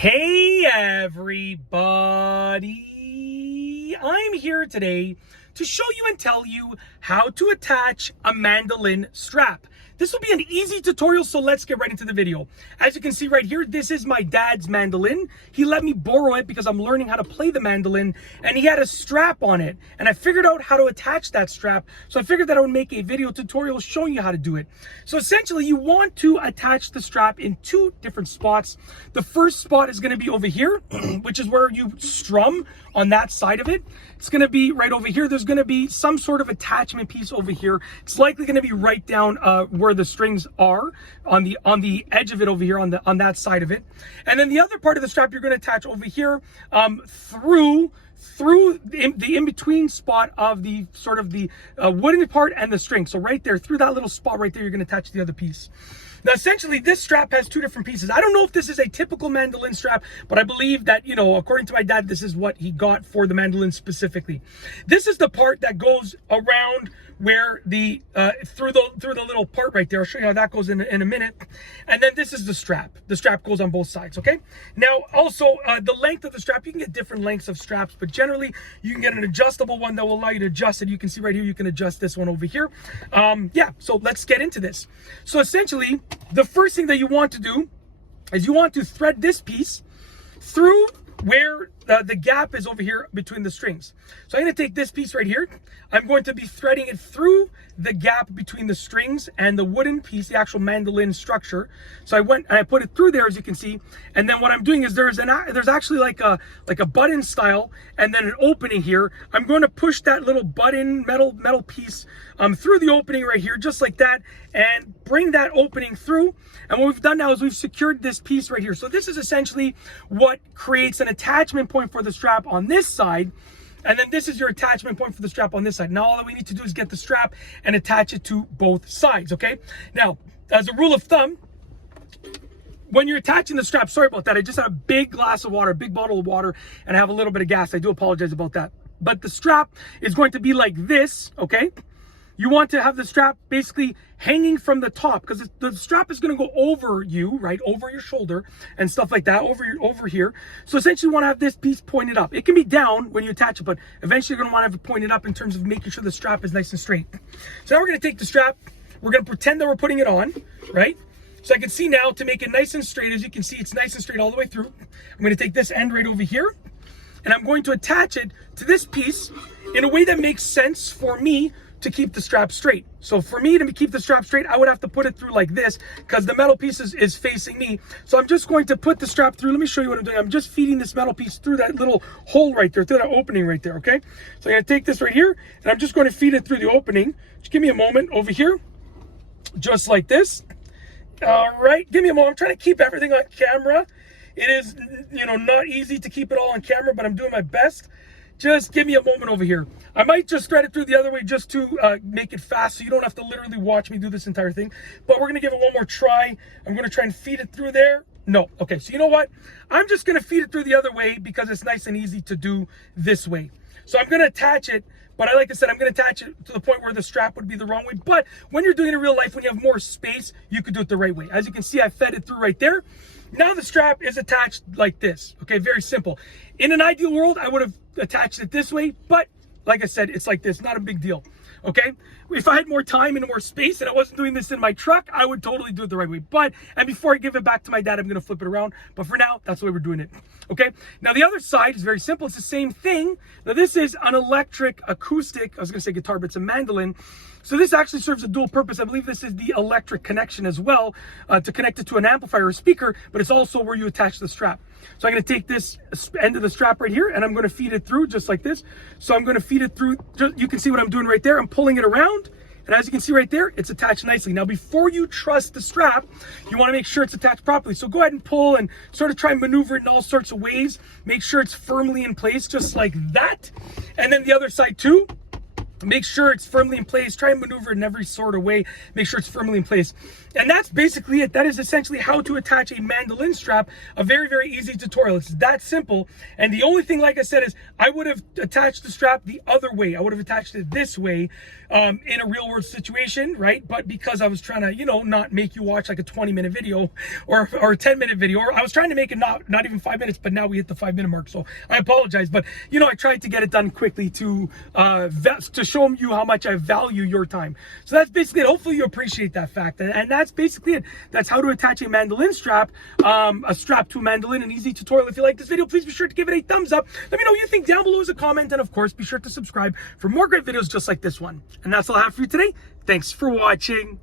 Hey everybody, I'm here today to show you and tell you how to attach a mandolin strap. This will be an easy tutorial, so let's get right into the video. As you can see right here, this is my dad's mandolin. He let me borrow it because I'm learning how to play the mandolin, and he had a strap on it. And I figured out how to attach that strap, so I figured that I would make a video tutorial showing you how to do it. So essentially, you want to attach the strap in two different spots. The first spot is going to be over here, which is where you strum on that side of it. It's going to be right over here. There's going to be some sort of attachment piece over here. It's likely going to be right down where the strings are on the edge of it over here on that side of it. And then the other part of the strap you're going to attach over here through the in-between spot of the sort of the wooden part and the string. So right there, through that little spot right there, you're going to attach the other piece. Now, essentially, this strap has two different pieces. I don't know if this is a typical mandolin strap, but I believe that, you know, according to my dad, this is what he got for the mandolin specifically. This is the part that goes around where the through the little part right there. I'll show you how that goes in a minute. And then this is the strap. The strap goes on both sides, okay? Now, also, the length of the strap, you can get different lengths of straps, but generally, you can get an adjustable one that will allow you to adjust it. You can see right here, you can adjust this one over here. Yeah, so let's get into this. So essentially, the first thing that you want to do is you want to thread this piece through where the gap is over here between the strings. So I'm going to take this piece right here. I'm going to be threading it through the gap between the strings and the wooden piece, the actual mandolin structure. So I went and I put it through there, as you can see. And then what I'm doing is there's actually like a button style and then an opening here. I'm going to push that little button metal piece through the opening right here, just like that, and bring that opening through. And what we've done now is we've secured this piece right here. So this is essentially what creates an attachment point for the strap on this side. And then this is your attachment point for the strap on this side. Now all that we need to do is get the strap and attach it to both sides, okay? Now, as a rule of thumb, when you're attaching the strap, sorry about that, I just had a big glass of water, a big bottle of water, and I have a little bit of gas. I do apologize about that. But the strap is going to be like this, okay? You want to have the strap basically hanging from the top, because the strap is going to go over you, right, over your shoulder and stuff like that, over here. So essentially you want to have this piece pointed up. It can be down when you attach it, but eventually you're going to want to have it pointed up in terms of making sure the strap is nice and straight. So now we're going to take the strap, we're going to pretend that we're putting it on, right? So I can see now, to make it nice and straight, as you can see, it's nice and straight all the way through. I'm going to take this end right over here, and I'm going to attach it to this piece in a way that makes sense for me to keep the strap straight. So for me to keep the strap straight, I would have to put it through like this, because the metal piece is facing me. So I'm just going to put the strap through. Let me show you what I'm doing. I'm just feeding this metal piece through that little hole right there, through that opening right there, okay? So I'm gonna take this right here, and I'm just going to feed it through the opening. Just give me a moment over here, just like this. All right, give me a moment. I'm trying to keep everything on camera. It is, you know, not easy to keep it all on camera, but I'm doing my best. Just give me a moment over here. I might just thread it through the other way just to make it fast, so you don't have to literally watch me do this entire thing. But we're going to give it one more try. I'm going to try and feed it through there. No. Okay, so you know what? I'm just going to feed it through the other way because it's nice and easy to do this way. So I'm going to attach it, but like I said, I'm going to attach it to the point where the strap would be the wrong way. But when you're doing it in real life, when you have more space, you could do it the right way. As you can see, I fed it through right there. Now the strap is attached like this. Okay, very simple. In an ideal world, I would have attached it this way, but like I said, it's like this, not a big deal. Okay, if I had more time and more space and I wasn't doing this in my truck, I would totally do it the right way. And before I give it back to my dad, I'm going to flip it around. But for now, that's the way we're doing it. Okay, now the other side is very simple. It's the same thing. Now this is an electric acoustic, I was going to say guitar, but it's a mandolin. So this actually serves a dual purpose. I believe this is the electric connection as well, to connect it to an amplifier or speaker, but it's also where you attach the strap. So I'm going to take this end of the strap right here, and I'm going to feed it through just like this. So I'm going to feed it through, you can see what I'm doing right there. I'm pulling it around, and as you can see right there, it's attached nicely. Now, before you trust the strap, you want to make sure it's attached properly. So go ahead and pull and sort of try and maneuver it in all sorts of ways. Make sure it's firmly in place, just like that. And then the other side too. Make sure it's firmly in place. Try and maneuver it in every sort of way. Make sure it's firmly in place. And that's basically it. That is essentially how to attach a mandolin strap. A very, very easy tutorial. It's that simple. And the only thing, like I said, is I would have attached the strap the other way. I would have attached it this way in a real world situation, right? But because I was trying to, you know, not make you watch like a 20-minute video or a 10-minute video, or I was trying to make it not even 5 minutes, but now we hit the 5-minute mark. So I apologize. But, you know, I tried to get it done quickly to show you how much I value your time. So that's basically it. Hopefully you appreciate that fact. And that's basically it. That's how to attach a mandolin strap, a strap to a mandolin, an easy tutorial. If you like this video, please be sure to give it a thumbs up. Let me know what you think down below as a comment. And of course, be sure to subscribe for more great videos just like this one. And that's all I have for you today. Thanks for watching.